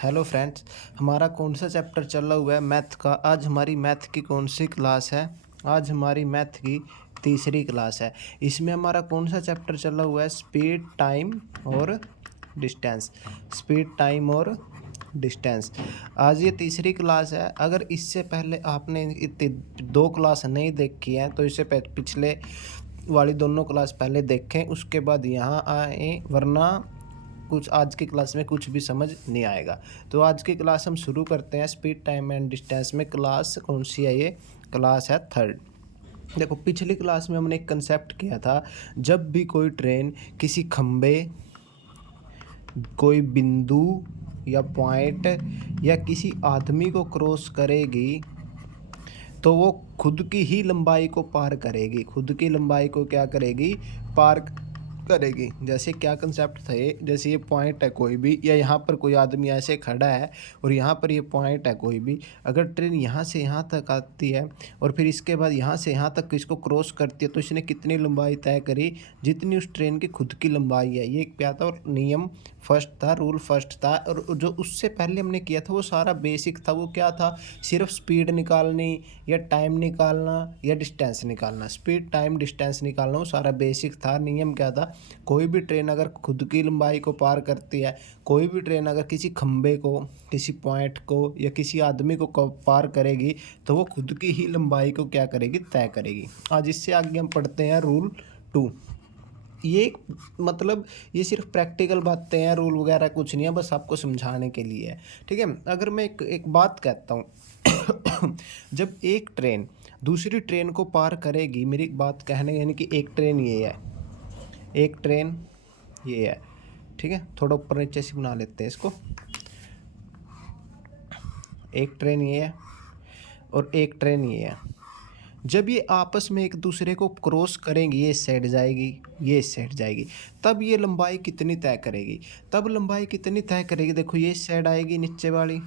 Hello friends. हमारा कौन सा चैप्टर चला हुआ है? मैथ का। आज हमारी मैथ की कौन सी क्लास है? आज हमारी मैथ की तीसरी क्लास है। इसमें हमारा कौन सा चैप्टर चला हुआ है? स्पीड, टाइम और डिस्टेंस। स्पीड, टाइम और डिस्टेंस। आज ये तीसरी क्लास है। अगर इससे पहले आपने दो क्लास नहीं देखी है तो इससे पिछले वाली दोनों क्लास पहले देखें, उसके बाद यहाँ आए, वरना कुछ आज की क्लास में कुछ भी समझ नहीं आएगा। तो आज की क्लास हम शुरू करते हैं। स्पीड, टाइम एंड डिस्टेंस में क्लास कौन सी है? ये क्लास है थर्ड। देखो, पिछली क्लास में हमने एक कंसेप्ट किया था। जब भी कोई ट्रेन किसी खंबे, कोई बिंदु या पॉइंट या किसी आदमी को क्रॉस करेगी तो वो खुद की ही लंबाई को पार करेगी। खुद की लंबाई को क्या करेगी? पार करेगी। जैसे क्या कंसेप्ट था ये? जैसे ये पॉइंट है कोई भी, या यहाँ पर कोई आदमी ऐसे खड़ा है और यहाँ पर ये पॉइंट है कोई भी। अगर ट्रेन यहाँ से यहाँ तक आती है और फिर इसके बाद यहाँ से यहाँ तक इसको क्रॉस करती है तो इसने कितनी लंबाई तय करी? जितनी उस ट्रेन की खुद की लंबाई है। ये क्या था? और नियम फर्स्ट था, रूल फर्स्ट था। और जो उससे पहले हमने किया था वो सारा बेसिक था। वो क्या था? सिर्फ स्पीड निकालनी या टाइम निकालना या डिस्टेंस निकालना। स्पीड, टाइम, डिस्टेंस निकालना, वो सारा बेसिक था। नियम क्या था? कोई भी ट्रेन अगर खुद की लंबाई को पार करती है, कोई भी ट्रेन अगर किसी खंबे को, किसी पॉइंट को या किसी आदमी को पार करेगी तो वो खुद की ही लंबाई को क्या करेगी? तय करेगी। आज इससे आगे हम पढ़ते हैं रूल 2। ये मतलब ये सिर्फ प्रैक्टिकल बातें हैं, रूल वगैरह कुछ नहीं है, बस आपको समझाने के लिए है। ठीक है। अगर मैं एक बात कहता हूँ जब एक ट्रेन दूसरी ट्रेन को पार करेगी, मेरी बात कहने यानी कि एक ट्रेन ये है, एक ट्रेन ये है, ठीक है। थोड़ा ऊपर नीचे से बना लेते हैं इसको। एक ट्रेन ये है और एक ट्रेन ये है। जब ये आपस में एक दूसरे को क्रॉस करेंगी, ये इस साइड जाएगी, ये इस साइड जाएगी, तब ये लंबाई कितनी तय करेगी? तब लंबाई कितनी तय करेगी? देखो, ये इस साइड आएगी, नीचे वाली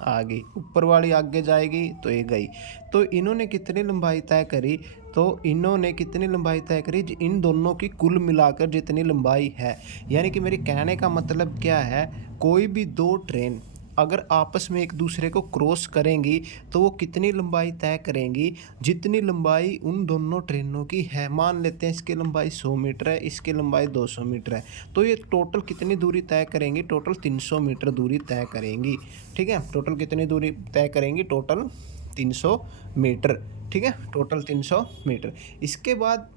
आ गई, ऊपर वाली आगे जाएगी तो ये गई। तो इन्होंने कितनी लंबाई तय करी? तो इन्होंने कितनी लंबाई तय करी? इन दोनों की कुल मिलाकर जितनी लंबाई है। यानी कि मेरे कहने का मतलब क्या है? कोई भी दो ट्रेन अगर आपस में एक दूसरे को क्रॉस करेंगी तो वो कितनी लंबाई तय करेंगी? जितनी लंबाई उन दोनों ट्रेनों की है। मान लेते हैं इसकी लंबाई 100 मीटर है, इसकी लंबाई 200 मीटर है, तो ये टोटल कितनी दूरी तय करेंगी? टोटल 300 मीटर दूरी तय करेंगी। ठीक है। टोटल कितनी दूरी तय करेंगी? Total 300 metre. ठीक है, टोटल 300 मीटर। इसके बाद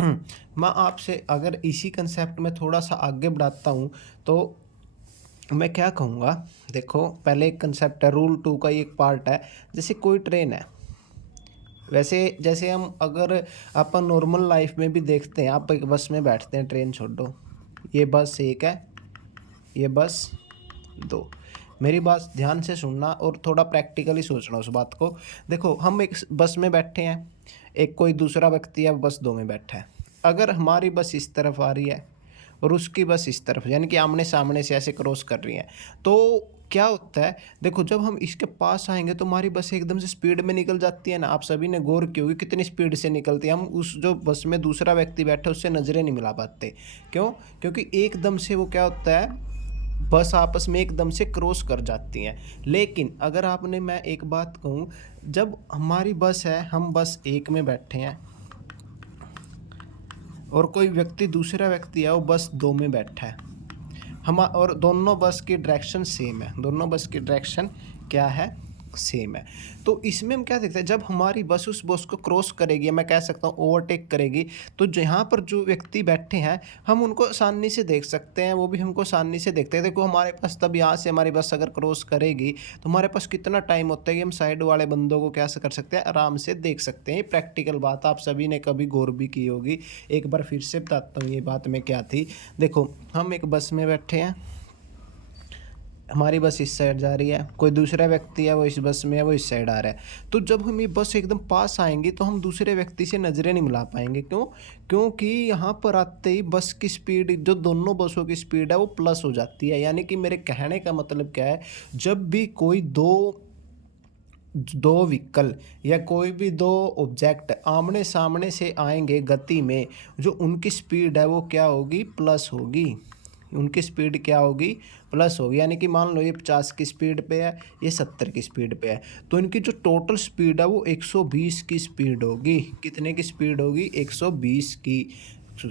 मैं आपसे अगर इसी कंसेप्ट में थोड़ा सा आगे बढ़ाता हूँ तो मैं क्या कहूँगा। देखो, पहले एक कंसेप्ट है, रूल 2 का ही एक पार्ट है। जैसे कोई ट्रेन है, वैसे जैसे हम अगर अपन नॉर्मल लाइफ में भी देखते हैं, आप एक बस में बैठते हैं, ट्रेन छोड़ो, ये बस एक है, ये बस दो। मेरी बात ध्यान से सुनना और थोड़ा प्रैक्टिकली सोचना उस बात को। देखो, हम एक बस में बैठे हैं, एक कोई दूसरा व्यक्ति है बस 2 में बैठा है। अगर हमारी बस इस तरफ आ रही है और उसकी बस इस तरफ, यानी कि आमने सामने से ऐसे क्रॉस कर रही हैं, तो क्या होता है? देखो, जब हम इसके पास आएंगे तो हमारी बस एकदम से स्पीड में निकल जाती है ना। आप सभी ने गौर की होगी कितनी स्पीड से निकलती है। हम उस जो बस में दूसरा व्यक्ति बैठा है उससे नज़रें नहीं मिला पाते। क्यों? क्योंकि एकदम से वो क्या होता है, बस आपस में एकदम से क्रॉस कर जाती हैं। लेकिन अगर आपने, मैं एक बात कहूँ, जब हमारी बस है, हम बस एक में बैठे हैं और कोई व्यक्ति, दूसरा व्यक्ति है, वो बस 2 में बैठा है, हम और दोनों बस की डायरेक्शन सेम है, दोनों बस की डायरेक्शन क्या है? सेम है। तो इसमें हम क्या देखते हैं, जब हमारी बस उस बस को क्रॉस करेगी, मैं कह सकता हूँ ओवरटेक करेगी, तो जहाँ पर जो व्यक्ति बैठे हैं हम उनको आसानी से देख सकते हैं, वो भी हमको आसानी से देखते हैं। देखो, हमारे पास तब यहाँ से हमारी बस अगर क्रॉस करेगी तो हमारे पास कितना टाइम होता है कि हम साइड वाले बंदों को क्या कर सकते हैं? आराम से देख सकते हैं। प्रैक्टिकल बात आप सभी ने कभी गौर भी की होगी। एक बार फिर से बताता हूँ ये बात में क्या थी। देखो, हम एक बस में बैठे हैं, हमारी बस इस साइड जा रही है, कोई दूसरा व्यक्ति है वो इस बस में है, वो इस साइड आ रहा है। तो जब हम ये बस एकदम पास आएंगे तो हम दूसरे व्यक्ति से नज़रें नहीं मिला पाएंगे। क्यों? क्योंकि यहाँ पर आते ही बस की स्पीड, जो दोनों बसों की स्पीड है, वो प्लस हो जाती है। यानी कि मेरे कहने का मतलब क्या है, जब भी कोई दो व्हीकल या कोई भी दो ऑब्जेक्ट आमने सामने से आएंगे गति में, जो उनकी स्पीड है वो क्या होगी? प्लस होगी। उनकी स्पीड क्या होगी, प्लस होगी। यानी कि मान लो ये 50 की स्पीड पे है, ये 70 की स्पीड पे है, तो इनकी जो टोटल स्पीड है वो 120 की स्पीड होगी। कितने की स्पीड होगी, 120 की।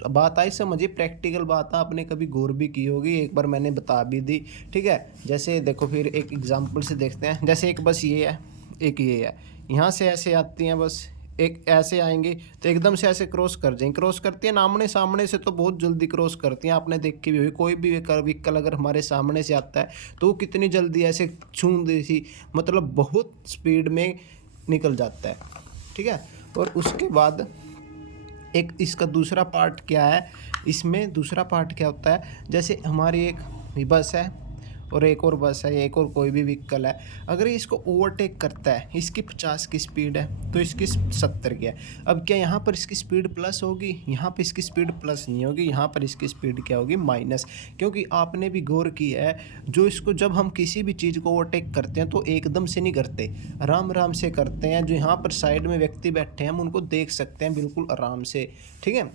बात आई समझिए, प्रैक्टिकल बात आपने कभी गौर भी की होगी, एक बार मैंने बता भी दी, ठीक है। जैसे देखो फिर एक एग्जांपल से देखते हैं। जैसे एक बस ये है, एक ये है, यहाँ से ऐसे आती हैं बस, एक ऐसे आएंगे तो एकदम से ऐसे क्रॉस कर जाएंगे। क्रॉस करती हैं आमने सामने से तो बहुत जल्दी क्रॉस करती हैं, आपने देखी भी हुई। कोई भी व्हीकल अगर हमारे सामने से आता है तो वो कितनी जल्दी ऐसे छून देती, मतलब बहुत स्पीड में निकल जाता है, ठीक है। और उसके बाद एक इसका दूसरा पार्ट क्या है, इसमें दूसरा पार्ट क्या होता है, जैसे हमारी एक बस है और एक और बस है, एक और कोई भी व्हीकल है, अगर ये इसको ओवरटेक करता है, इसकी 50 की स्पीड है तो इसकी 70 की है। अब क्या यहाँ पर इसकी स्पीड प्लस होगी, यहाँ पर इसकी स्पीड प्लस नहीं होगी, यहाँ पर इसकी स्पीड क्या होगी, माइनस। क्योंकि आपने भी गौर की है, जो इसको जब हम किसी भी चीज़ को ओवरटेक करते हैं तो एकदम से नहीं करते, आराम आराम से करते हैं। जो यहाँ पर साइड में व्यक्ति बैठे हैं हम उनको देख सकते हैं बिल्कुल आराम से, ठीक है,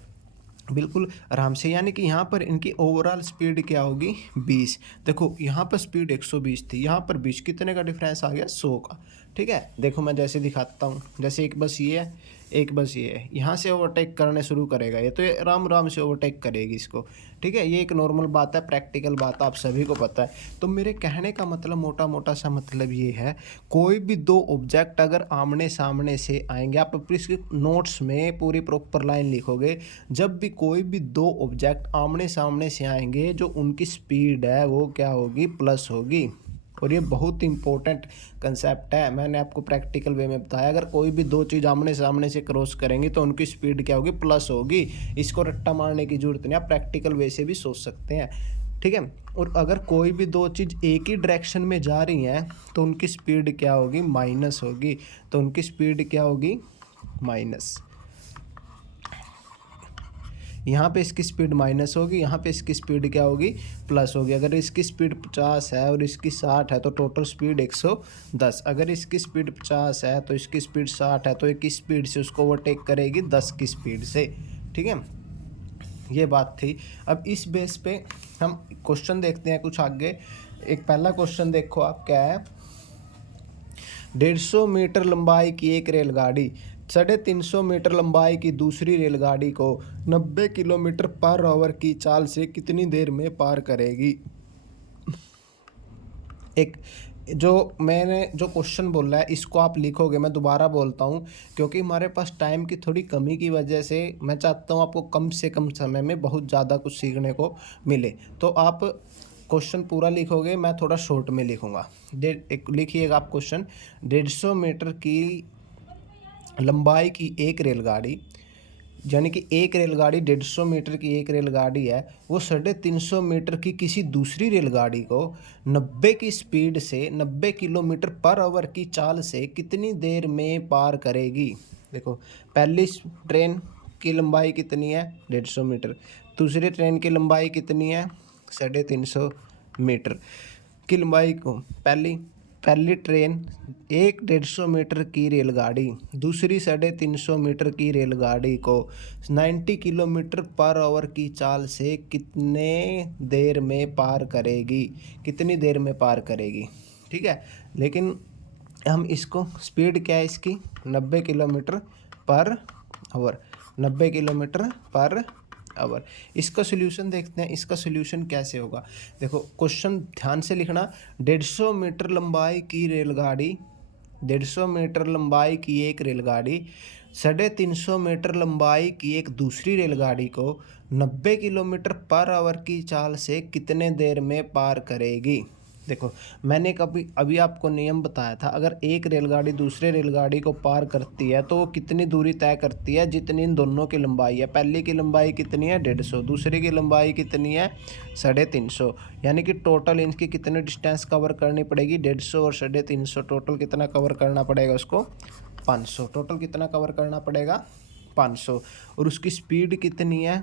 बिल्कुल आराम से। यानी कि यहाँ पर इनकी ओवरऑल स्पीड क्या होगी, 20। देखो यहाँ पर स्पीड 120 थी, यहाँ पर 20, कितने का डिफरेंस आ गया, 100 का, ठीक है। देखो मैं जैसे दिखाता हूँ, जैसे एक बस ये है, एक बस ये है, यहाँ से ओवरटेक करने शुरू करेगा ये, तो ये आराम आराम से ओवरटेक करेगी इसको, ठीक है। ये एक नॉर्मल बात है, प्रैक्टिकल बात आप सभी को पता है। तो मेरे कहने का मतलब मोटा मोटा सा मतलब ये है, कोई भी दो ऑब्जेक्ट अगर आमने सामने से आएंगे, आप अपनी इसके नोट्स में पूरी प्रॉपर लाइन लिखोगे, जब भी कोई भी दो ऑब्जेक्ट आमने सामने से आएंगे जो उनकी स्पीड है वो क्या होगी, प्लस होगी। और ये बहुत इंपॉर्टेंट कंसेप्ट है, मैंने आपको प्रैक्टिकल वे में बताया। अगर कोई भी दो चीज़ आमने सामने से क्रॉस करेंगी तो उनकी स्पीड क्या होगी, प्लस होगी। इसको रट्टा मारने की जरूरत नहीं, आप प्रैक्टिकल वे से भी सोच सकते हैं, ठीक है। और अगर कोई भी दो चीज़ एक ही डायरेक्शन में जा रही हैं तो उनकी स्पीड क्या होगी, माइनस होगी। तो उनकी स्पीड क्या होगी, माइनस। यहाँ पे इसकी स्पीड माइनस होगी, यहाँ पे इसकी स्पीड क्या होगी, प्लस होगी। अगर इसकी स्पीड 50 है और इसकी 60 है तो टोटल स्पीड 110। अगर इसकी स्पीड 50 है तो इसकी स्पीड 60 है, तो एक किस स्पीड से उसको ओवरटेक करेगी, 10 की स्पीड से, ठीक है। ये बात थी। अब इस बेस पे हम क्वेश्चन देखते हैं कुछ आगे। एक पहला क्वेश्चन देखो आप, क्या है, 150 मीटर लंबाई की एक रेलगाड़ी 350 मीटर लंबाई की दूसरी रेलगाड़ी को 90 किलोमीटर पर आवर की चाल से कितनी देर में पार करेगी। एक जो मैंने जो क्वेश्चन बोला है इसको आप लिखोगे, मैं दोबारा बोलता हूँ क्योंकि हमारे पास टाइम की थोड़ी कमी की वजह से मैं चाहता हूँ आपको कम से कम समय में बहुत ज़्यादा कुछ सीखने को मिले। तो आप क्वेश्चन पूरा लिखोगे, मैं थोड़ा शॉर्ट में लिखूँगा। लिखिएगा आप क्वेश्चन, 150 मीटर की लंबाई की एक रेलगाड़ी, यानी कि एक रेलगाड़ी 150 मीटर की एक रेलगाड़ी है, वो 350 मीटर की किसी दूसरी रेलगाड़ी को 90 की स्पीड से 90 किलोमीटर पर आवर की चाल से कितनी देर में पार करेगी। देखो, पहली ट्रेन की लंबाई कितनी है, 150 मीटर, दूसरी ट्रेन की लंबाई कितनी है, 350 मीटर की लंबाई को पहली ट्रेन एक 150 मीटर की रेलगाड़ी दूसरी 350 मीटर की रेलगाड़ी को 90 किलोमीटर पर आवर की चाल से कितने देर में पार करेगी, कितनी देर में पार करेगी, ठीक है। लेकिन हम इसको स्पीड क्या है इसकी, 90 kilometre per hour, 90 kilometre per hour. इसका सोल्यूशन देखते हैं, इसका सोल्यूशन कैसे होगा। देखो क्वेश्चन ध्यान से लिखना, 150 मीटर लंबाई की रेलगाड़ी, 150 मीटर लंबाई की एक रेलगाड़ी 350 मीटर लंबाई की एक दूसरी रेलगाड़ी को 90 किलोमीटर पर आवर की चाल से कितने देर में पार करेगी। देखो, मैंने अभी आपको नियम बताया था, अगर एक रेलगाड़ी दूसरे रेलगाड़ी को पार करती है तो वो कितनी दूरी तय करती है, जितनी इन दोनों की लंबाई है। पहली की लंबाई कितनी है, 150, दूसरी की लंबाई कितनी है, 350। यानी कि टोटल इनकी कितनी डिस्टेंस कवर करनी पड़ेगी, 150 और 350, टोटल कितना कवर करना पड़ेगा उसको, 500। टोटल कितना कवर करना पड़ेगा, 500। और उसकी स्पीड कितनी है,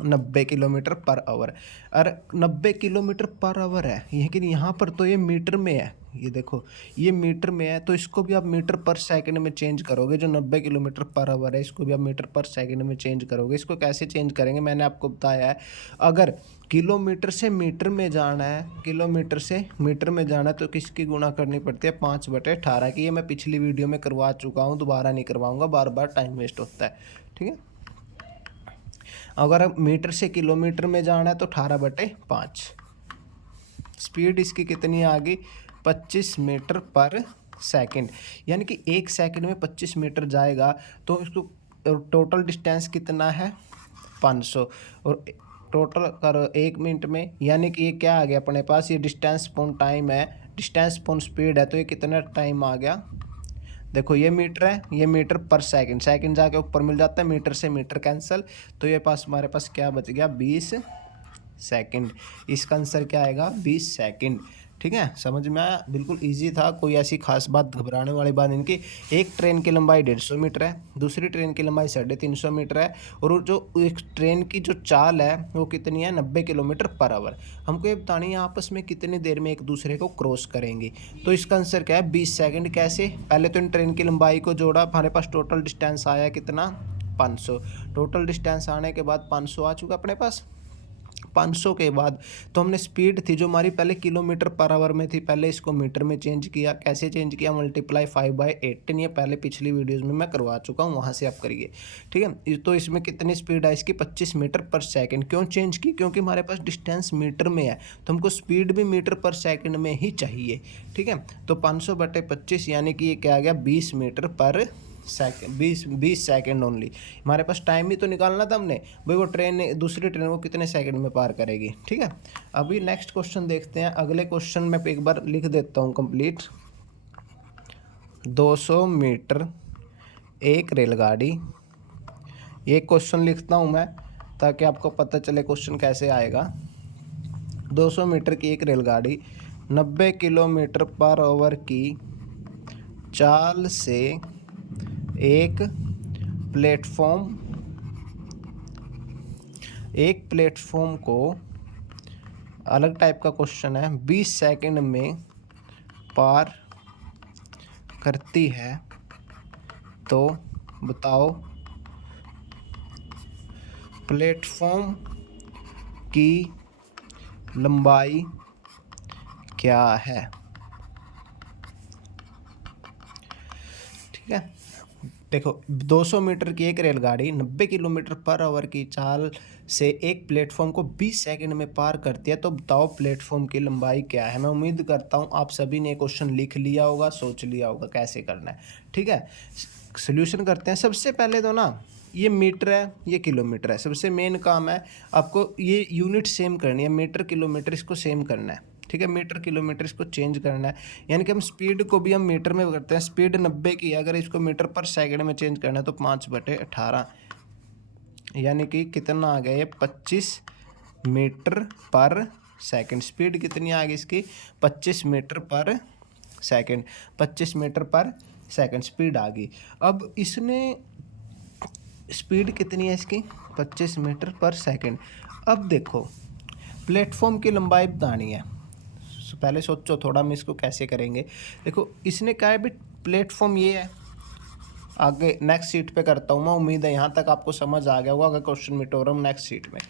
90 किलोमीटर पर आवर। अरे 90 किलोमीटर पर आवर है, लेकिन यहाँ पर तो ये मीटर में है। ये देखो ये मीटर में है, तो इसको भी आप मीटर पर सेकंड में चेंज करोगे। जो 90 किलोमीटर पर आवर है इसको भी आप मीटर पर सेकंड में चेंज करोगे। इसको कैसे चेंज करेंगे मैंने आपको बताया है। अगर किलोमीटर से मीटर में जाना है, किलोमीटर से मीटर में जाना है तो किसकी गुणा करनी पड़ती है, 5/18 की। ये मैं पिछली वीडियो में करवा चुका हूँ, दोबारा नहीं करवाऊँगा, बार बार टाइम वेस्ट होता है। ठीक है, अगर मीटर से किलोमीटर में जाना है तो 18/5। स्पीड इसकी कितनी आ गई, 25 मीटर पर सेकंड। यानी कि 1 सेकंड में 25 मीटर जाएगा, तो इसको टोटल डिस्टेंस कितना है, 500। और टोटल करो 1 मिनट में, यानी कि ये क्या आ गया अपने पास, ये डिस्टेंस पॉन टाइम है, डिस्टेंस पॉन स्पीड है, तो ये कितना टाइम आ गया। देखो ये मीटर है, ये मीटर पर सेकंड, सेकंड जाके ऊपर मिल जाता है, मीटर से मीटर कैंसिल, तो ये पास हमारे पास क्या बच गया, 20 सेकंड। इसका आंसर क्या आएगा, 20 सेकंड। ठीक है, समझ में आया, बिल्कुल इजी था, कोई ऐसी खास बात घबराने वाली बात नहीं। कि एक ट्रेन की लंबाई 150 मीटर है, दूसरी ट्रेन की लंबाई 350 मीटर है, और वो जो एक ट्रेन की जो चाल है वो कितनी है, 90 किलोमीटर पर आवर। हमको ये बतानी है आपस में कितनी देर में एक दूसरे को क्रॉस करेंगे। तो इसका आंसर क्या है, 20 सेकंड। कैसे, पहले तो इन ट्रेन की लंबाई को जोड़ा, हमारे पास टोटल डिस्टेंस आया कितना, 500। टोटल डिस्टेंस आने के बाद 500 आ चुका अपने पास। 500 के बाद तो हमने स्पीड थी जो हमारी पहले किलोमीटर पर आवर में थी, पहले इसको मीटर में चेंज किया। कैसे चेंज किया, मल्टीप्लाई 5/18। ये पहले पिछली वीडियोस में मैं करवा चुका हूँ, वहाँ से आप करिए। ठीक है, तो इसमें कितनी स्पीड है इसकी, 25 मीटर पर सेकंड। क्यों चेंज की, क्योंकि हमारे पास डिस्टेंस मीटर में है, तो हमको स्पीड भी मीटर पर सेकंड में ही चाहिए। ठीक है, तो 500/25 यानी कि ये क्या आ गया, 20 मीटर पर सेकंड, 20 सेकंड ओनली। हमारे पास टाइम भी तो निकालना था हमने भाई, वो ट्रेन दूसरी ट्रेन को कितने सेकंड में पार करेगी। ठीक है, अभी नेक्स्ट क्वेश्चन देखते हैं। अगले क्वेश्चन में एक बार लिख देता हूँ कंप्लीट। 200 मीटर एक रेलगाड़ी, ये क्वेश्चन लिखता हूँ मैं ताकि आपको पता चले क्वेश्चन कैसे आएगा। 200 मीटर की एक रेलगाड़ी 90 किलोमीटर पर आवर की चाल से एक प्लेटफॉर्म को, अलग टाइप का क्वेश्चन है, 20 सेकंड में पार करती है, तो बताओ प्लेटफॉर्म की लंबाई क्या है। ठीक है, देखो 200 मीटर की एक रेलगाड़ी 90 किलोमीटर पर आवर की चाल से एक प्लेटफॉर्म को 20 सेकंड में पार करती है, तो बताओ प्लेटफॉर्म की लंबाई क्या है। मैं उम्मीद करता हूँ आप सभी ने क्वेश्चन लिख लिया होगा, सोच लिया होगा कैसे करना है। ठीक है, सोल्यूशन करते हैं। सबसे पहले तो ना, ये मीटर है, ये किलोमीटर है। सबसे मेन काम है आपको ये यूनिट सेम करनी है, मीटर किलोमीटर इसको सेम करना है। ठीक है, मीटर किलोमीटर इसको चेंज करना है, यानी कि हम स्पीड को भी हम मीटर में करते हैं। स्पीड 90 की है, अगर इसको मीटर पर सेकंड में चेंज करना है तो 5/18, यानी कि कितना आ गया ये, 25 मीटर पर सेकंड। स्पीड कितनी आ गई इसकी, 25 मीटर पर सेकंड, 25 मीटर पर सेकंड स्पीड आ गई। अब इसने स्पीड कितनी है इसकी, 25 मीटर पर सेकंड। अब देखो प्लेटफॉर्म की लंबाई बतानी है, पहले सोचो थोड़ा हम इसको कैसे करेंगे। देखो इसने कहा है भी प्लेटफॉर्म ये है, आगे नेक्स्ट सीट पे करता हूँ मैं। उम्मीद है यहाँ तक आपको समझ आ गया होगा, अगर क्वेश्चन मिटो रहा हूँ नेक्स्ट सीट में।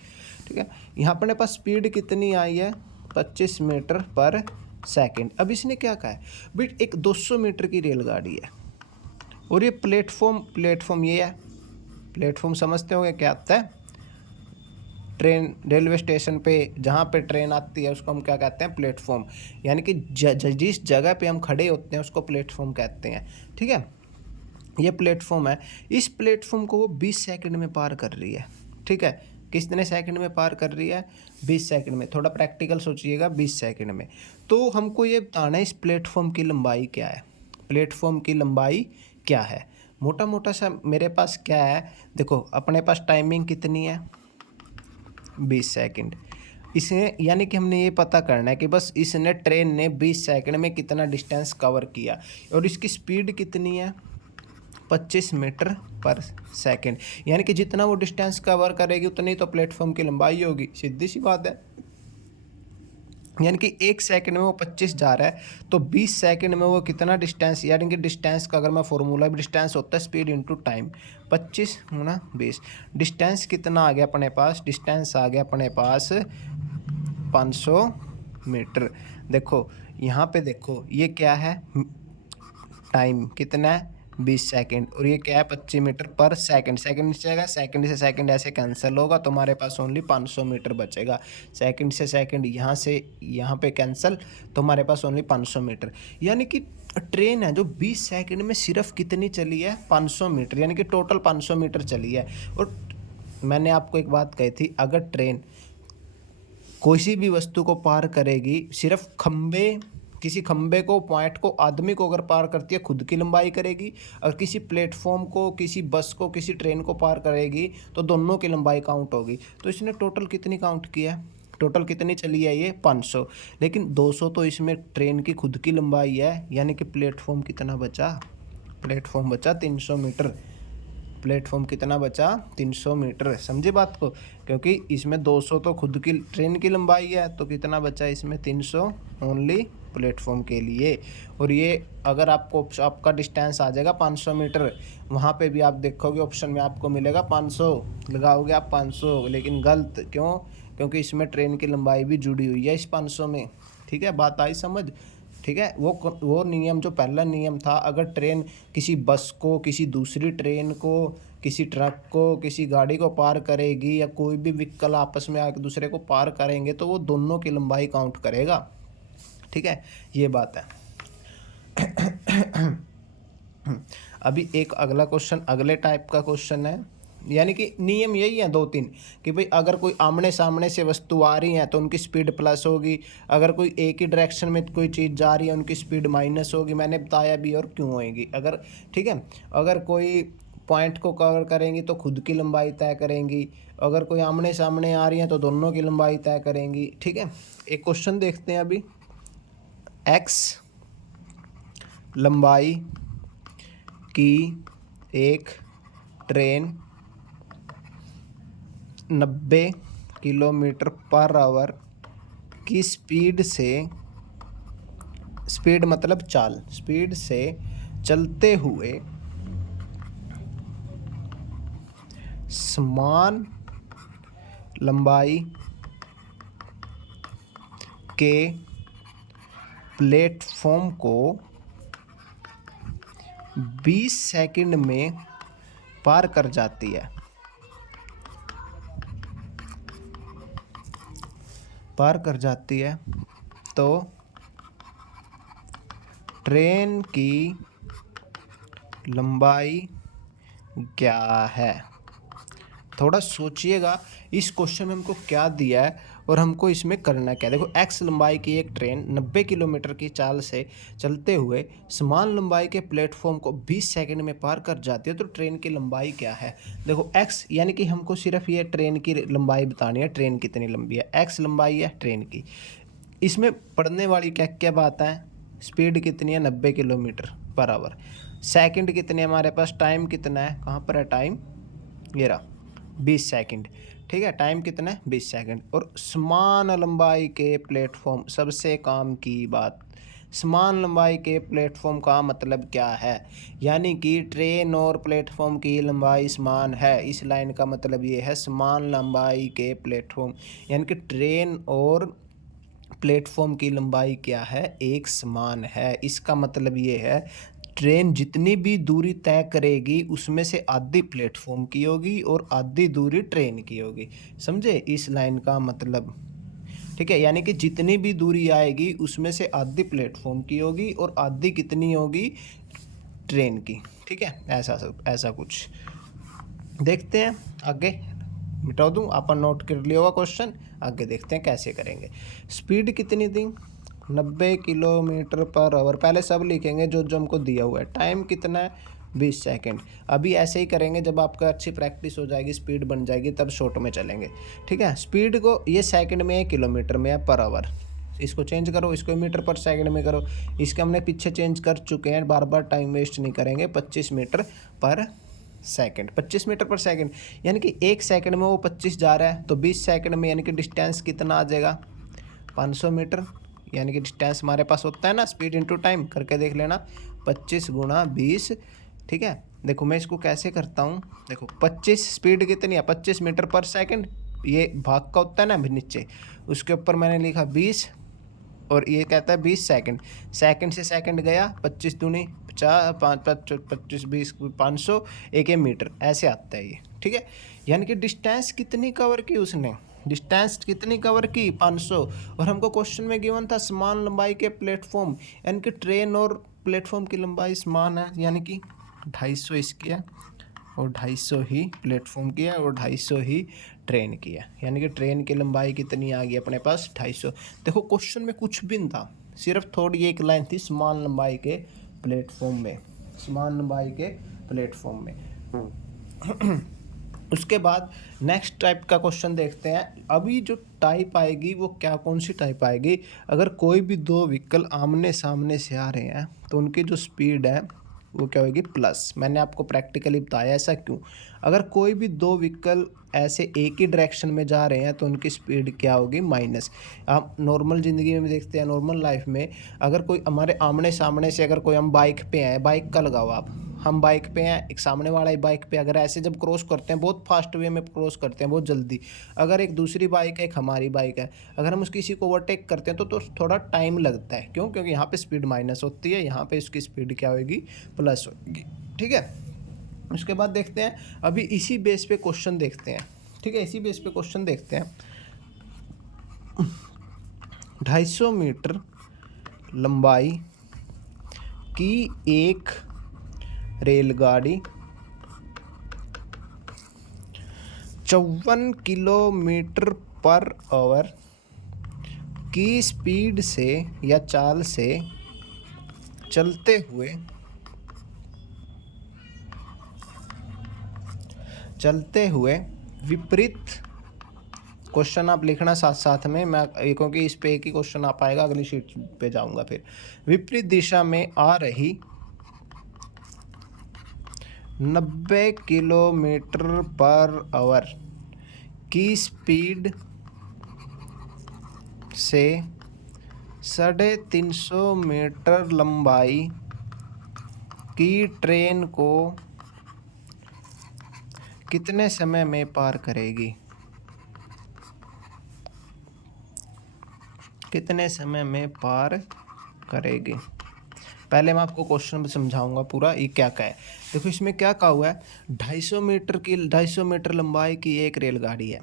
ठीक है, यहाँ अपने पास स्पीड कितनी आई है, 25 मीटर पर सेकंड। अब इसने क्या कहा है भाई, एक 200 मीटर की रेलगाड़ी है, और ये प्लेटफॉर्म ये है। प्लेटफॉर्म समझते होंगे क्या होता है, ट्रेन रेलवे स्टेशन पे जहाँ पे ट्रेन आती है उसको हम क्या कहते हैं, प्लेटफॉर्म। यानी कि जिस जगह पे हम खड़े होते हैं उसको प्लेटफॉर्म कहते हैं। ठीक है, ये प्लेटफॉर्म है। इस प्लेटफॉर्म को वो 20 सेकंड में पार कर रही है। ठीक है, कितने सेकंड में पार कर रही है, 20 सेकंड में। थोड़ा प्रैक्टिकल सोचिएगा, 20 सेकंड में। तो हमको ये बताना है इस प्लेटफॉर्म की लंबाई क्या है। प्लेटफॉर्म की लंबाई क्या है, मोटा मोटा सा मेरे पास क्या है, देखो अपने पास टाइमिंग कितनी है, 20 सेकंड। इसे यानी कि हमने ये पता करना है कि बस इसने ट्रेन ने 20 सेकंड में कितना डिस्टेंस कवर किया, और इसकी स्पीड कितनी है, 25 मीटर पर सेकंड, यानी कि जितना वो डिस्टेंस कवर करेगी उतनी तो प्लेटफॉर्म की लंबाई होगी, सीधी सी बात है। यानी कि 1 सेकंड में वो 25 जा रहा है, तो 20 सेकंड में वो कितना डिस्टेंस, यानी कि डिस्टेंस का अगर मैं फॉर्मूला भी, डिस्टेंस होता है स्पीड इनटू टाइम, 25 गुना 20। डिस्टेंस कितना आ गया अपने पास, डिस्टेंस आ गया अपने पास 500 मीटर। देखो यहाँ पे देखो ये क्या है, टाइम कितना है 20 सेकंड, और ये क्या है 25 मीटर पर सेकंड। सेकंड से जाएगा, सेकंड से सेकंड ऐसे कैंसिल होगा, तो हमारे पास ओनली 500 मीटर बचेगा। सेकंड से सेकंड यहाँ से यहाँ पे कैंसिल, तो हमारे पास ओनली 500 मीटर। यानी कि ट्रेन है जो 20 सेकंड में सिर्फ कितनी चली है, 500 मीटर, यानी कि टोटल 500 मीटर चली है। और मैंने आपको एक बात कही थी, अगर ट्रेन कोई भी वस्तु को पार करेगी, सिर्फ खंबे, किसी खंबे को, पॉइंट को, आदमी को अगर पार करती है खुद की लंबाई करेगी, और किसी प्लेटफॉर्म को, किसी बस को, किसी ट्रेन को पार करेगी तो दोनों की लंबाई काउंट होगी। तो इसने टोटल कितनी काउंट किया है, टोटल कितनी चली है ये 500, लेकिन 200 तो इसमें ट्रेन की खुद की लंबाई है, यानी कि प्लेटफॉर्म कितना बचा, प्लेटफॉर्म बचा 300 मीटर। प्लेटफॉर्म कितना बचा, 300 मीटर। समझे बात को, क्योंकि इसमें 200 तो खुद की ट्रेन की लंबाई है, तो कितना बचा इसमें 300 ओनली प्लेटफॉर्म के लिए। और ये अगर आपको आपका डिस्टेंस आ जाएगा 500 मीटर, वहाँ पे भी आप देखोगे ऑप्शन में आपको मिलेगा 500, लगाओगे आप 500, लेकिन गलत क्यों, क्योंकि इसमें ट्रेन की लंबाई भी जुड़ी हुई है इस 500 में। ठीक है, बात आई समझ। ठीक है, वो नियम जो पहला नियम था, अगर ट्रेन किसी बस को, किसी दूसरी ट्रेन को, किसी ट्रक को, किसी गाड़ी को पार करेगी, या कोई भी व्हीकल आपस में एक दूसरे को पार करेंगे, तो वो दोनों की लंबाई काउंट करेगा। ठीक है, ये बात है। अभी एक अगला क्वेश्चन, अगले टाइप का क्वेश्चन है, यानी कि नियम यही है 2-3 कि भाई अगर कोई आमने सामने से वस्तु आ रही है तो उनकी स्पीड प्लस होगी, अगर कोई एक ही डायरेक्शन में कोई चीज़ जा रही है उनकी स्पीड माइनस होगी, मैंने बताया भी और क्यों होएगी। अगर ठीक है, अगर कोई पॉइंट को कवर करेंगी तो खुद की लंबाई तय करेंगी, अगर कोई आमने सामने आ रही है तो दोनों की लंबाई तय करेंगी। ठीक है, एक क्वेश्चन देखते हैं अभी। एक्स लंबाई की एक ट्रेन 90 किलोमीटर पर आवर की स्पीड से, स्पीड मतलब चाल, स्पीड से चलते हुए समान लंबाई के प्लेटफॉर्म को 20 सेकंड में पार कर जाती है, पार कर जाती है, तो ट्रेन की लंबाई क्या है। थोड़ा सोचिएगा इस क्वेश्चन में हमको क्या दिया है और हमको इसमें करना क्या है। देखो, एक्स लंबाई की एक ट्रेन 90 किलोमीटर की चाल से चलते हुए समान लंबाई के प्लेटफॉर्म को 20 सेकंड में पार कर जाती है, तो ट्रेन की लंबाई क्या है। देखो एक्स, यानी कि हमको सिर्फ ये ट्रेन की लंबाई बतानी है, ट्रेन कितनी लंबी है, एक्स लंबाई है ट्रेन की। इसमें पढ़ने वाली क्या क्या बात है, स्पीड कितनी है 90 किलोमीटर पर आवर, सेकंड कितने हमारे पास, टाइम कितना है, कहाँ पर है टाइम, ये रहा 20 सेकंड। ठीक है, टाइम कितना है 20 सेकंड। और समान लंबाई के प्लेटफॉर्म, सबसे काम की बात, समान लंबाई के प्लेटफॉर्म का मतलब क्या है, यानी कि ट्रेन और प्लेटफॉर्म की लंबाई समान है। इस लाइन का मतलब ये है समान लंबाई के प्लेटफॉर्म, यानी कि ट्रेन और प्लेटफॉर्म की लंबाई क्या है, एक समान है। इसका मतलब ये है ट्रेन जितनी भी दूरी तय करेगी उसमें से आधी प्लेटफॉर्म की होगी और आधी दूरी ट्रेन की होगी। समझे इस लाइन का मतलब। ठीक है, यानी कि जितनी भी दूरी आएगी उसमें से आधी प्लेटफॉर्म की होगी और आधी कितनी होगी, ट्रेन की। ठीक है, ऐसा कुछ देखते हैं आगे। मिटा दूँ, अपन नोट कर लिया होगा क्वेश्चन, आगे देखते हैं कैसे करेंगे। स्पीड कितनी थी 90 किलोमीटर पर आवर, पहले सब लिखेंगे जो जो हमको दिया हुआ है। टाइम कितना है 20 सेकंड। अभी ऐसे ही करेंगे, जब आपका अच्छी प्रैक्टिस हो जाएगी, स्पीड बन जाएगी, तब शॉर्ट में चलेंगे। ठीक है, स्पीड को ये सेकंड में है, किलोमीटर में है, पर आवर। इसको चेंज करो, इसको मीटर पर सेकंड में करो। इसके हमने पीछे चेंज कर चुके हैं, बार बार टाइम वेस्ट नहीं करेंगे। 25 मीटर पर सेकंड, 25 मीटर पर सेकंड यानी कि 1 सेकंड में वो 25 जा रहा है, तो 20 सेकंड में यानी कि डिस्टेंस कितना आ जाएगा, 500 मीटर। यानी कि डिस्टेंस हमारे पास होता है ना स्पीड इनटू टाइम, करके देख लेना, 25 गुणा 20। ठीक है, देखो मैं इसको कैसे करता हूँ, देखो 25 स्पीड कितनी है, 25 मीटर पर सेकंड, ये भाग का होता है ना नीचे, उसके ऊपर मैंने लिखा 20 और ये कहता है 20 सेकंड। सेकंड से सेकंड गया, 25 दूनी 50, 5 25 20 500, एक मीटर, ऐसे आता है ये। ठीक है, यानी कि डिस्टेंस कितनी कवर की उसने, डिस्टेंस कितनी कवर की, 500। और हमको क्वेश्चन में गिवन था समान लंबाई के प्लेटफॉर्म, यानी कि ट्रेन और प्लेटफॉर्म की लंबाई समान है, यानी कि 250 इसकी है और 250 ही प्लेटफॉर्म की है और 250 ही ट्रेन की है। यानी कि ट्रेन की लंबाई कितनी आ गई अपने पास, 250। देखो क्वेश्चन में कुछ भी नहीं था, सिर्फ थोड़ी एक लाइन थी, समान लंबाई के प्लेटफॉर्म में, समान लंबाई के प्लेटफॉर्म में। उसके बाद नेक्स्ट टाइप का क्वेश्चन देखते हैं। अभी जो टाइप आएगी वो क्या, कौन सी टाइप आएगी, अगर कोई भी दो व्हीकल आमने सामने से आ रहे हैं तो उनकी जो स्पीड है वो क्या होगी, प्लस। मैंने आपको प्रैक्टिकली बताया, ऐसा क्यों, अगर कोई भी दो व्हीकल ऐसे एक ही डायरेक्शन में जा रहे हैं तो उनकी स्पीड क्या होगी, माइनस। आप नॉर्मल ज़िंदगी में देखते हैं, नॉर्मल लाइफ में अगर कोई हमारे आमने सामने से, अगर कोई हम बाइक पे हैं, बाइक का लगाओ आप, हम बाइक पे हैं, एक सामने वाला ही बाइक पे, अगर ऐसे जब क्रॉस करते हैं, बहुत फास्ट वे में क्रॉस करते हैं, बहुत जल्दी, अगर एक दूसरी बाइक है, एक हमारी बाइक है, अगर हम उस किसी को ओवरटेक करते हैं तो थोड़ा टाइम लगता है। क्यों, क्योंकि यहाँ पे स्पीड माइनस होती है, यहाँ पे इसकी स्पीड क्या होगी, प्लस होगी। ठीक है, उसके बाद देखते हैं, अभी इसी बेस पे क्वेश्चन देखते हैं। ठीक है, इसी बेस पे क्वेश्चन देखते हैं। 250 मीटर लंबाई की एक रेलगाड़ी 54 किलोमीटर पर आवर की स्पीड से या चाल से चलते हुए विपरीत, क्वेश्चन आप लिखना साथ साथ में, मैं क्योंकि इस पे एक ही क्वेश्चन आ पाएगा, अगली शीट पे जाऊंगा फिर। विपरीत दिशा में आ रही 90 किलोमीटर पर आवर की स्पीड से 350 मीटर लंबाई की ट्रेन को कितने समय में पार करेगी, कितने समय में पार करेगी। पहले मैं आपको क्वेश्चन समझाऊंगा पूरा, ये क्या है। देखो इसमें क्या कहा हुआ है, 250 मीटर लंबाई की एक रेलगाड़ी है,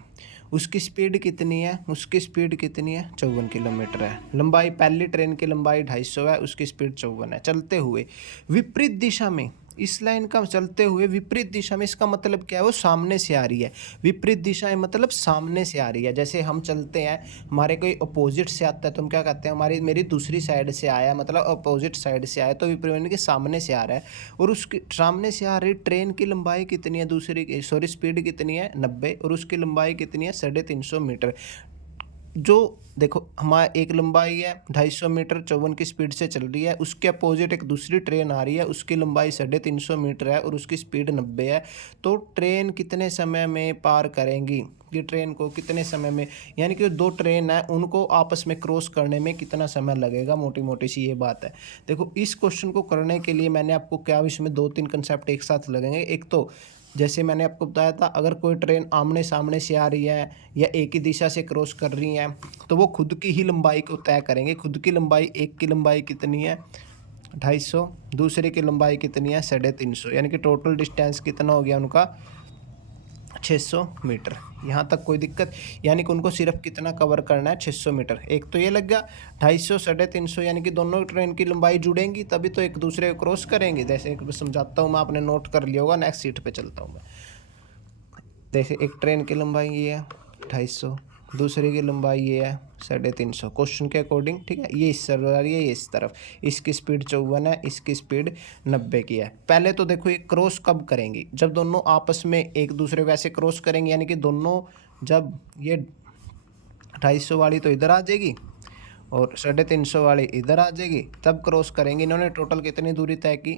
उसकी स्पीड कितनी है, उसकी स्पीड कितनी है, 54 किलोमीटर है। लंबाई, पहली ट्रेन की लंबाई 250 है, उसकी स्पीड 54 है। चलते हुए विपरीत दिशा में, इस लाइन का चलते हुए विपरीत दिशा में, इसका मतलब क्या है, वो सामने से आ रही है। विपरीत दिशा है मतलब सामने से आ रही है। जैसे हम चलते हैं, हमारे कोई अपोजिट से आता है तो हम क्या कहते हैं, मेरी दूसरी साइड से आया, मतलब अपोजिट साइड से आया, तो विपरीत के सामने से आ रहा है। और उसके सामने से आ रही ट्रेन की लंबाई कितनी है, स्पीड कितनी है, 90, और उसकी लंबाई कितनी है, 350 मीटर। जो देखो हमारा एक लंबाई है 250 मीटर, 54 की स्पीड से चल रही है, उसके अपोजिट एक दूसरी ट्रेन आ रही है, उसकी लंबाई 350 मीटर है और उसकी स्पीड 90 है। तो ट्रेन कितने समय में पार करेंगी, ये ट्रेन को कितने समय में, यानी कि दो ट्रेन है उनको आपस में क्रॉस करने में कितना समय लगेगा, मोटी मोटी सी ये बात है। देखो इस क्वेश्चन को करने के लिए मैंने आपको क्या, इसमें 2-3 कंसेप्ट एक साथ लगेंगे। एक तो जैसे मैंने आपको बताया था, अगर कोई ट्रेन आमने सामने से आ रही है या एक ही दिशा से क्रॉस कर रही हैं तो वो खुद की ही लंबाई को तय करेंगे। खुद की लंबाई, एक की लंबाई कितनी है, 250, दूसरे की लंबाई कितनी है, 350, यानी कि टोटल डिस्टेंस कितना हो गया उनका, 600 मीटर। यहाँ तक कोई दिक्कत, यानी कि उनको सिर्फ कितना कवर करना है, 600 मीटर। एक तो ये लग गया 250, 350, यानी कि दोनों ट्रेन की लंबाई जुड़ेंगी तभी तो एक दूसरे को क्रॉस करेंगे। जैसे एक समझाता हूँ मैं, आपने नोट कर लिया होगा, नेक्स्ट सीट पे चलता हूँ मैं। जैसे एक ट्रेन की लंबाई ये है 250, दूसरे की लंबाई ये है 350, क्वेश्चन के अकॉर्डिंग। ठीक है, ये इस तरफ आ रही है, ये इस तरफ, इसकी स्पीड 54 है, इसकी स्पीड 90 की है। पहले तो देखो ये क्रॉस कब करेंगी, जब दोनों आपस में एक दूसरे को ऐसे क्रॉस करेंगे, यानी कि दोनों, जब ये 250 वाली तो इधर आ जाएगी और 350 वाली इधर आ जाएगी, तब क्रॉस करेंगे। इन्होंने टोटल कितनी दूरी तय की,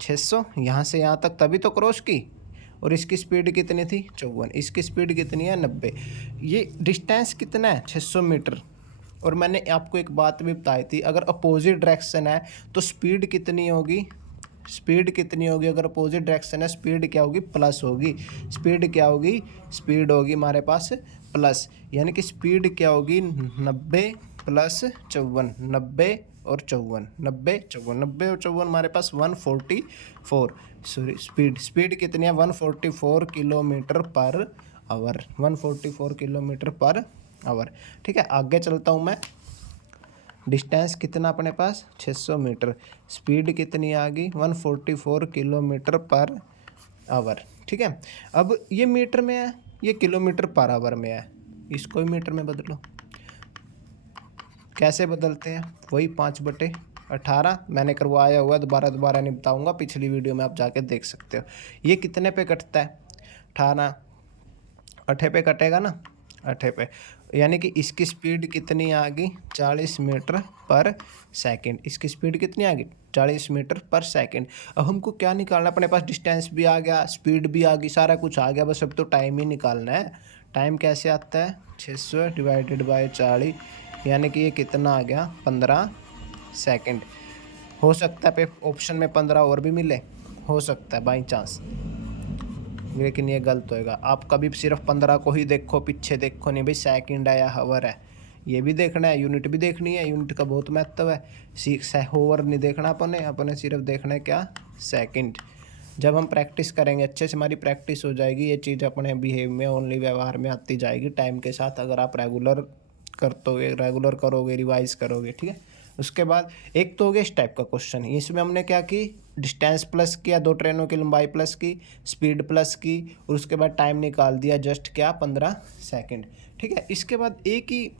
600, यहाँ से यहाँ तक तभी तो क्रॉस की। और इसकी स्पीड कितनी थी, 54। इसकी स्पीड कितनी है, 90। ये डिस्टेंस कितना है, 600 मीटर। और मैंने आपको एक बात भी बताई थी, अगर अपोजिट डायरेक्शन है तो स्पीड कितनी होगी, स्पीड कितनी होगी, अगर अपोजिट डायरेक्शन है स्पीड क्या होगी, प्लस होगी। स्पीड क्या होगी, स्पीड होगी हमारे पास प्लस, यानी कि स्पीड क्या होगी, 90 प्लस 54, 90 और 54, 90 54, 90 और 54 हमारे पास 144। सॉरी, स्पीड कितनी है, 144 kilometre per hour, 144 kilometre per hour. ठीक है, आगे चलता हूँ मैं। डिस्टेंस कितना अपने पास, 600 मीटर। स्पीड कितनी आ गई, 144 किलोमीटर पर आवर। ठीक है, अब ये मीटर में है, ये किलोमीटर पर आवर में है, इसको ही मीटर में बदलो। कैसे बदलते हैं, वही 5/18 मैंने करवाया हुआ, दोबारा नहीं बताऊंगा, पिछली वीडियो में आप जाके देख सकते हो। ये कितने पे कटता है, 18 8 पे कटेगा ना, 8 पे, यानी कि इसकी स्पीड कितनी आ गई, 40 मीटर पर सेकंड। इसकी स्पीड कितनी आ गई, 40 मीटर पर सेकंड। अब हमको क्या निकालना, अपने पास डिस्टेंस भी आ गया, स्पीड भी आ गई, सारा कुछ आ गया, बस अब तो टाइम ही निकालना है। टाइम कैसे आता है, 600 डिवाइडेड बाय 40, यानी कि ये कितना आ गया, 15 सेकंड। हो सकता है पे ऑप्शन में 15 और भी मिले, हो सकता है बाई चांस, लेकिन ये गलत होएगा। आप कभी सिर्फ 15 को ही देखो, पीछे देखो नहीं भाई सेकंड है या हावर है, ये भी देखना है, यूनिट भी देखनी है, यूनिट का बहुत महत्व है। होवर नहीं देखना अपने सिर्फ देखना है क्या, सेकंड। जब हम प्रैक्टिस करेंगे अच्छे से, हमारी प्रैक्टिस हो जाएगी, ये चीज़ अपने बिहेव में, ओनली व्यवहार में आती जाएगी टाइम के साथ, अगर आप रेगुलर करोगे, रिवाइज करोगे। ठीक है, उसके बाद एक तो हो गया इस टाइप का क्वेश्चन, इसमें हमने क्या की, डिस्टेंस प्लस किया, 2 ट्रेनों की लंबाई प्लस की, स्पीड प्लस की, और उसके बाद टाइम निकाल दिया, जस्ट क्या, 15 सेकंड। ठीक है, इसके बाद एक ही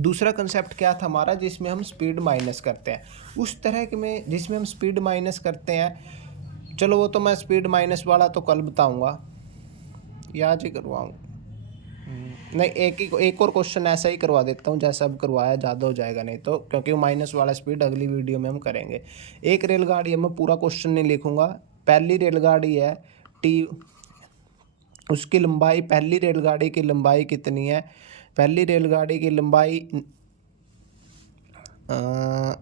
दूसरा कंसेप्ट क्या था हमारा, जिसमें हम स्पीड माइनस करते हैं, उस तरह के में जिसमें हम स्पीड माइनस करते हैं। चलो वो तो मैं स्पीड माइनस वाला तो कल बताऊंगा, या आज ही करवाऊँ, नहीं, एक और क्वेश्चन ऐसा ही करवा देता हूँ जैसा अब करवाया, ज़्यादा हो जाएगा नहीं तो, क्योंकि वो माइनस वाला स्पीड अगली वीडियो में हम करेंगे। एक रेलगाड़ी है, मैं पूरा क्वेश्चन नहीं लिखूंगा। पहली रेलगाड़ी है टी, उसकी लंबाई, पहली रेलगाड़ी की लंबाई कितनी है, पहली रेलगाड़ी की लंबाई,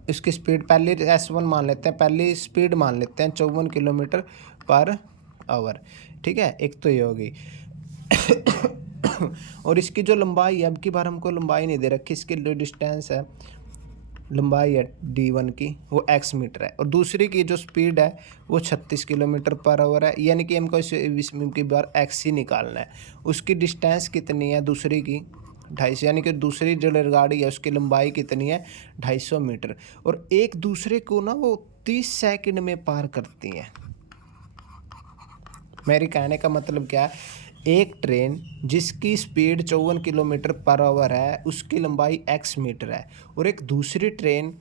इसकी स्पीड पहली S1 मान लेते हैं, पहली स्पीड मान लेते हैं 54 किलोमीटर पर आवर। ठीक है, एक तो ये होगी। और इसकी जो लंबाई है, अब की बार हमको लंबाई नहीं दे रखी, इसकी जो डिस्टेंस है, लंबाई है D1 की, वो x मीटर है, और दूसरी की जो स्पीड है वो 36 किलोमीटर पर आवर है, यानी कि हमको इसमें की बार x ही निकालना है। उसकी डिस्टेंस कितनी है दूसरी की, 250, यानी कि दूसरी जो रेलगाड़ी है उसकी लंबाई कितनी है, 250 मीटर। और एक दूसरे को ना वो 30 सेकंड में पार करती हैं। मेरे कहने का मतलब क्या है, एक ट्रेन जिसकी स्पीड 54 किलोमीटर पर आवर है, उसकी लंबाई x मीटर है, और एक दूसरी ट्रेन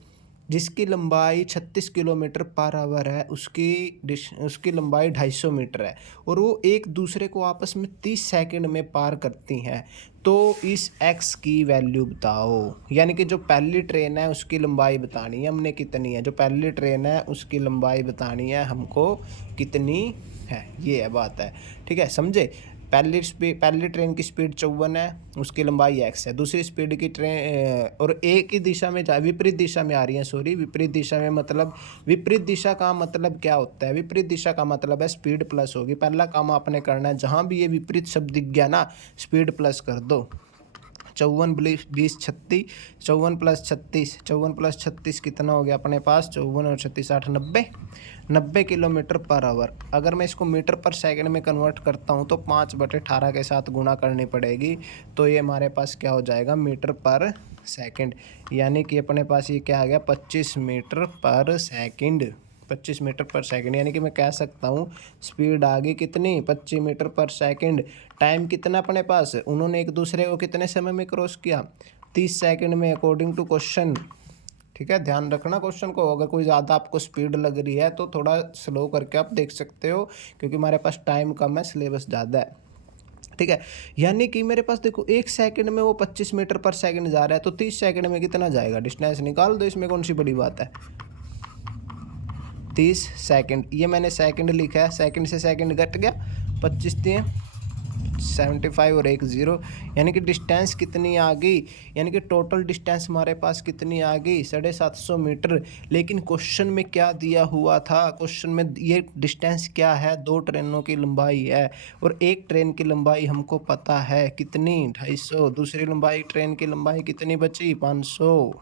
जिसकी लंबाई 36 किलोमीटर पर आवर है, उसकी लंबाई 250 मीटर है, और वो एक दूसरे को आपस में 30 सेकंड में पार करती हैं। तो इस x की वैल्यू बताओ, यानी कि जो पहली ट्रेन है उसकी लंबाई बतानी है हमने कितनी है, जो पहली ट्रेन है उसकी लंबाई बतानी है हमको कितनी है, ये है बात है। ठीक है, समझे। पहली ट्रेन की स्पीड 54 है, उसकी लंबाई x है। दूसरी स्पीड की ट्रेन, और एक ही दिशा में विपरीत दिशा में आ रही है, सॉरी, विपरीत दिशा में, मतलब विपरीत दिशा का मतलब क्या होता है, विपरीत दिशा का मतलब है स्पीड प्लस होगी। पहला काम आपने करना है, जहाँ भी ये विपरीत शब्द दिख गया ना, स्पीड प्लस कर दो। 54 20 36, 54 प्लस 36 कितना हो गया अपने पास, 54 और 36 8, 90 किलोमीटर पर आवर। अगर मैं इसको मीटर पर सेकंड में कन्वर्ट करता हूँ तो 5/18 के साथ गुणा करनी पड़ेगी, तो ये हमारे पास क्या हो जाएगा, मीटर पर सेकंड, यानी कि अपने पास ये क्या आ गया, 25 मीटर पर सेकंड। 25 मीटर पर सेकंड, यानी कि मैं कह सकता हूँ स्पीड आ गई कितनी, 25 मीटर पर सेकंड। टाइम कितना अपने पास, उन्होंने एक दूसरे को कितने समय में क्रॉस किया, 30 सेकंड में, अकॉर्डिंग टू क्वेश्चन। ठीक है, ध्यान रखना क्वेश्चन को, अगर कोई ज़्यादा आपको स्पीड लग रही है तो थोड़ा स्लो करके आप देख सकते हो, क्योंकि हमारे पास टाइम कम है, सिलेबस ज़्यादा है। ठीक है। यानी कि मेरे पास देखो 1 सेकंड में वो 25 मीटर पर सेकंड जा रहा है, तो 30 सेकंड में कितना जाएगा, डिस्टेंस निकाल दो, इसमें कौन सी बड़ी बात है। 30 सेकंड, ये मैंने सेकंड लिखा है, सेकंड से सेकंड घट गया, 25 दिए 75 और एक 0, यानी कि डिस्टेंस कितनी आ गई, यानी कि टोटल डिस्टेंस हमारे पास कितनी आ गई, 750 मीटर। लेकिन क्वेश्चन में क्या दिया हुआ था, क्वेश्चन में ये डिस्टेंस क्या है, 2 ट्रेनों की लंबाई है, और एक ट्रेन की लंबाई हमको पता है कितनी, 250। दूसरी लंबाई, ट्रेन की लंबाई कितनी बची, 500।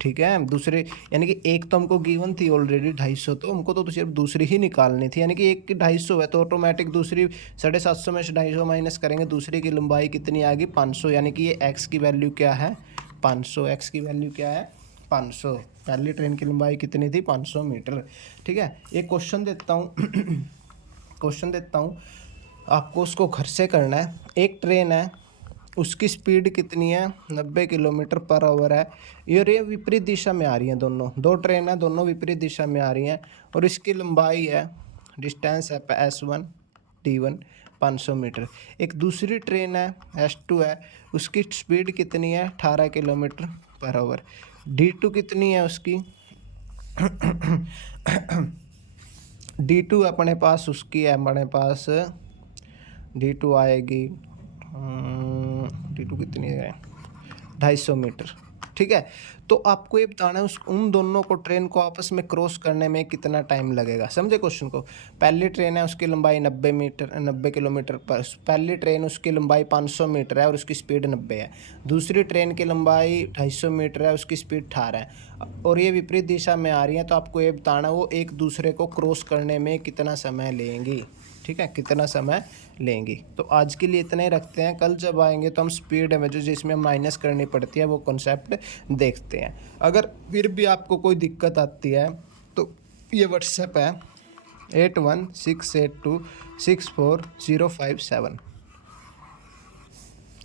ठीक है, दूसरे यानी कि एक तो हमको गिवन थी ऑलरेडी 250, तो हमको तो सिर्फ दूसरी ही निकालनी थी, यानी कि एक की 250 है तो ऑटोमेटिक दूसरी 750 में से 250 माइनस करेंगे, दूसरी की लंबाई कितनी आ गई, 500। यानी कि ये एक्स की वैल्यू क्या है, 500। एक्स की वैल्यू क्या है, 500। पहली ट्रेन की लंबाई कितनी थी, 500 मीटर। ठीक है, एक क्वेश्चन देता हूँ क्वेश्चन देता हूँ आपको, उसको घर से करना है। एक ट्रेन है, उसकी स्पीड कितनी है, 90 किलोमीटर पर आवर है। ये विपरीत दिशा में आ रही हैं, दोनों 2 ट्रेन है, दोनों विपरीत दिशा में आ रही हैं, और इसकी लंबाई है, डिस्टेंस है S1 D1 500 मीटर। एक दूसरी ट्रेन है, S2 है, उसकी स्पीड कितनी है, 18 किलोमीटर पर आवर। D2 कितनी है उसकी D2 अपने पास उसकी है, हमारे पास D2 आएगी, D2 कितनी है, 250 मीटर। ठीक है, तो आपको ये बताना है उन दोनों को, ट्रेन को आपस में क्रॉस करने में कितना टाइम लगेगा। समझे क्वेश्चन को। पहली ट्रेन है, उसकी लंबाई 90 किलोमीटर पर, पहली ट्रेन उसकी लंबाई 500 मीटर है और उसकी स्पीड 90 है। दूसरी ट्रेन की लंबाई 250 मीटर है, उसकी स्पीड 18 है, और ये विपरीत दिशा में आ रही है। तो आपको ये बताना वो एक दूसरे को क्रॉस करने में कितना समय लेंगी। ठीक है, कितना समय लेंगी। तो आज के लिए इतना ही रखते हैं, कल जब आएंगे तो हम स्पीड में जो जिसमें माइनस करनी पड़ती है वो कॉन्सेप्ट देखते हैं। अगर फिर भी आपको कोई दिक्कत आती है तो ये व्हाट्सएप है 8168264057।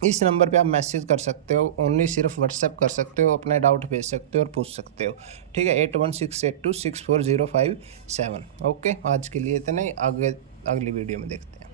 इस नंबर पे आप मैसेज कर सकते हो, ओनली सिर्फ व्हाट्सएप कर सकते हो, अपना डाउट भेज सकते हो और पूछ सकते हो। ठीक है, 8168264057। ओके, आज के लिए इतना ही, आगे अगली वीडियो में देखते हैं।